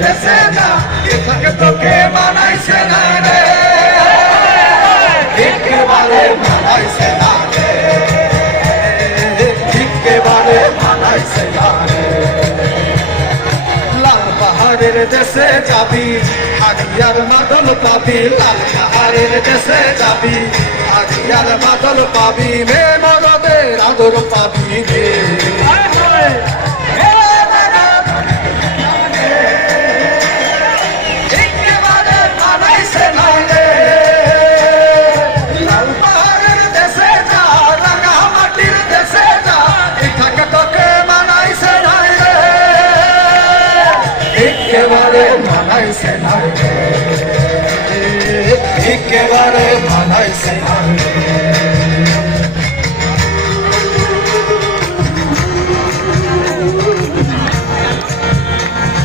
দেশে যা থাকে তোকে মানাইছে না রে একেবারে মানাইছে না রে একেবারে মানাইছে না রে লাল পাহাড়ের দেশে যাবি হারিয়ার মাদল পাবি লাল পাহাড়ের দেশে যাবি হারিয়ার মাদল পাবি মে মরদের আদর পাবি রে একেবারে মানাইছে না রে একেবারে মানাইছে না রে